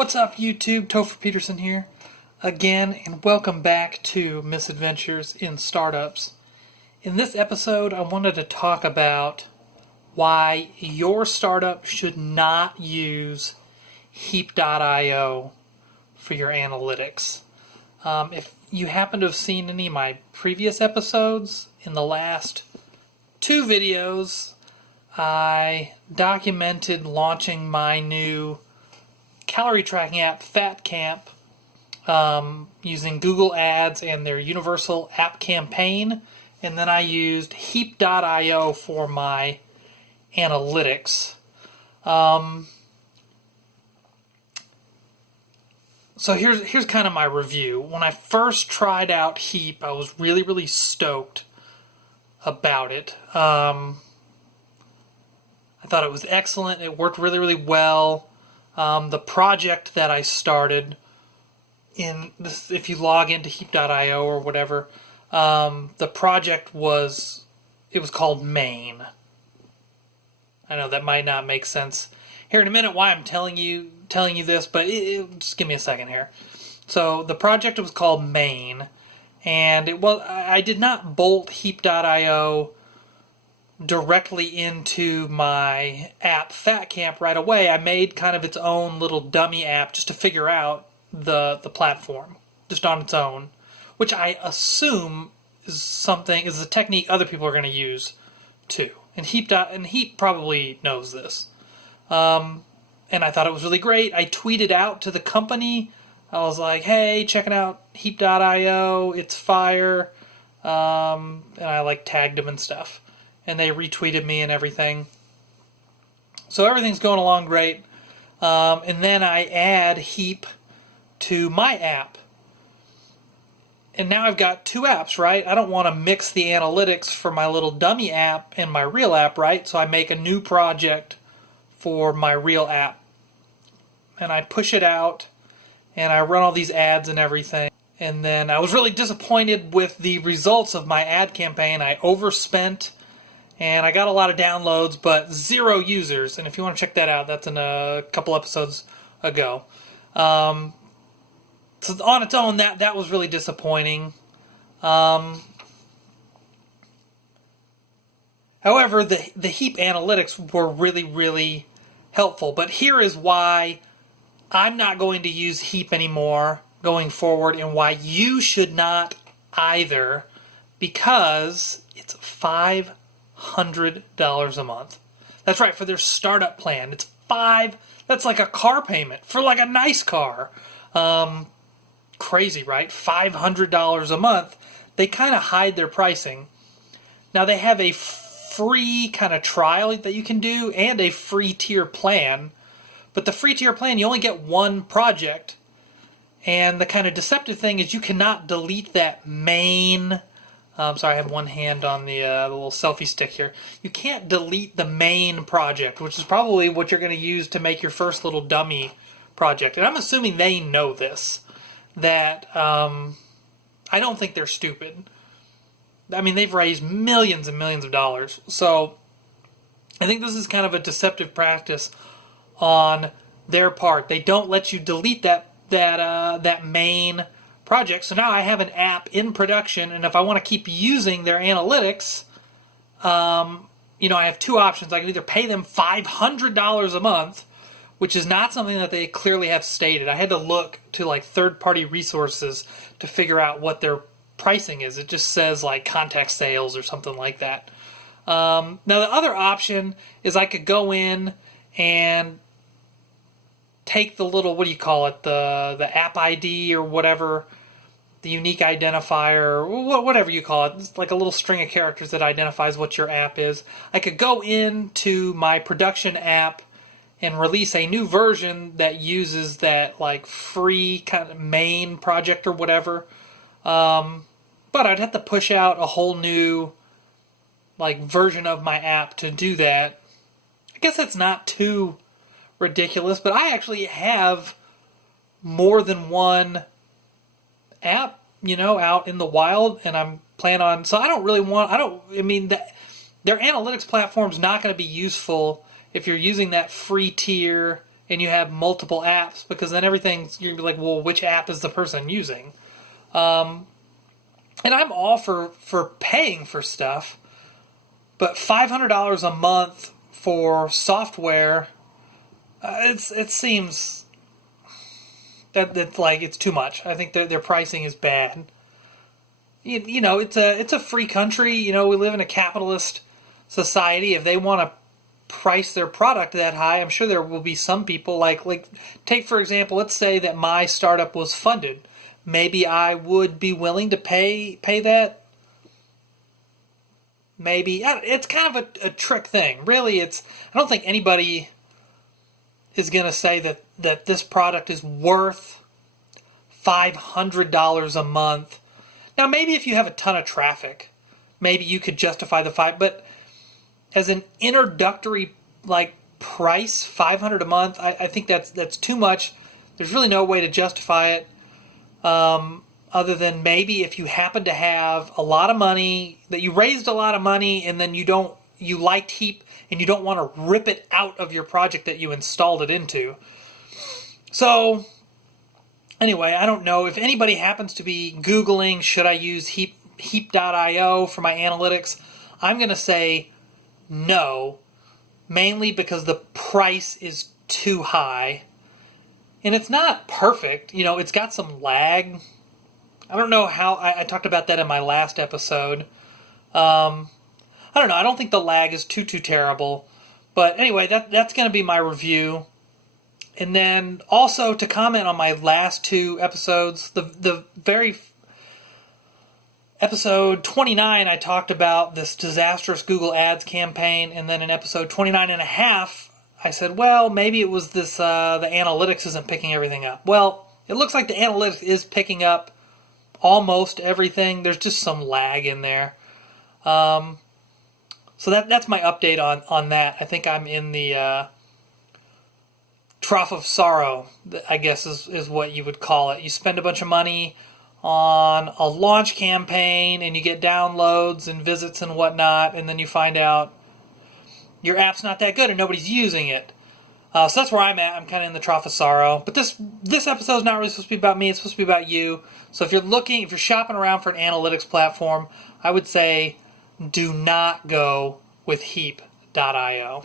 What's up, YouTube? Topher Peterson here again, and welcome back to Misadventures in Startups. In this episode, I wanted to talk about why your startup should not use Heap.io for your analytics. If you happen to have seen any of my previous episodes, in the last two videos, I documented launching my new calorie tracking app, Fat Camp, using Google Ads and their universal app campaign, and then I used Heap.io for my analytics. So here's kind of my review. When I first tried out Heap, I was really stoked about it. I thought it was excellent. It worked really well. The project that I started in this, if you log into Heap.io or whatever, the project was called Main. I know that might not make sense here in a minute why I'm telling you this, but just give me a second here. So the project was called Main, and I did not bolt Heap.io directly into my app Fat Camp right away. I made kind of its own little dummy app just to figure out the platform just on its own, which I assume is a technique other people are going to use too. And Heap probably knows this. And I thought it was really great. I tweeted out to the company. I was like, "Hey, checking out Heap.io. It's fire." And I tagged them and stuff. And they retweeted me and everything. So everything's going along great. And then I add Heap to my app. And now I've got two apps, right? I don't want to mix the analytics for my little dummy app and my real app, right? So I make a new project for my real app. And I push it out. And I run all these ads and everything. And then I was really disappointed with the results of my ad campaign. I overspent. And I got a lot of downloads, but 0 users. And if you want to check that out, that's in a couple episodes ago. So on its own, that was really disappointing. However, the Heap analytics were really helpful. But here is why I'm not going to use Heap anymore going forward, and why you should not either, because it's $500 a month. That's right, for their startup plan. It's that's like a car payment for like a nice car. Crazy, right? $500 a month. They kind of hide their pricing. Now they have a free kind of trial that you can do and a free tier plan. But the free tier plan, you only get one project. And the kind of deceptive thing is you cannot delete that main. Sorry, I have one hand on the little selfie stick here. You can't delete the main project, which is probably what you're going to use to make your first little dummy project. And I'm assuming they know this. That I don't think they're stupid. I mean, they've raised millions and millions of dollars. So I think this is kind of a deceptive practice on their part. They don't let you delete that main project. So now I have an app in production, and if I want to keep using their analytics, I have two options. I can either pay them $500 a month, which is not something that they clearly have stated. I had to look to third-party resources to figure out what their pricing is. It just says contact sales or something like that. Now the other option is I could go in and take the little, what do you call it, the app ID or whatever, the unique identifier, or whatever you call it. It's like a little string of characters that identifies what your app is. I could go into my production app and release a new version that uses that free kind of main project or whatever. But I'd have to push out a whole new version of my app to do that. I guess that's not too ridiculous, but I actually have more than one app, out in the wild, and I'm planning on, so their analytics platform's not going to be useful if you're using that free tier and you have multiple apps, because then everything's, you're like, well, which app is the person using? And I'm all for paying for stuff, but $500 a month for software, it seems that's like it's too much. I think their pricing is bad. You know, it's a free country. You know, we live in a capitalist society. If they want to price their product that high, I'm sure there will be some people like take for example, let's say that my startup was funded. Maybe I would be willing to pay that. Maybe it's kind of a trick thing. Really, I don't think anybody is going to say that this product is worth $500 a month. Now, maybe if you have a ton of traffic, maybe you could justify the five. But as an introductory price, $500 a month, I think that's too much. There's really no way to justify it. Other than maybe if you happen to have a lot of money, that you raised a lot of money, and then you liked Heap and you don't want to rip it out of your project that you installed it into. So anyway, I don't know if anybody happens to be Googling, should I use Heap.io for my analytics? I'm going to say no, mainly because the price is too high. And it's not perfect. You know, it's got some lag. I don't know how... I talked about that in my last episode. I don't know. I don't think the lag is too terrible. But anyway, that's going to be my review. And then also to comment on my last two episodes, the very... Episode 29, I talked about this disastrous Google Ads campaign. And then in episode 29 and a half... I said, well, maybe it was this, the analytics isn't picking everything up. Well, it looks like the analytics is picking up almost everything. There's just some lag in there. So that's my update on that. I think I'm in the trough of sorrow, I guess is what you would call it. You spend a bunch of money on a launch campaign, and you get downloads and visits and whatnot, and then you find out your app's not that good and nobody's using it. So that's where I'm at. I'm kind of in the trough of sorrow. But this episode is not really supposed to be about me. It's supposed to be about you. So if you're shopping around for an analytics platform, I would say do not go with Heap.io.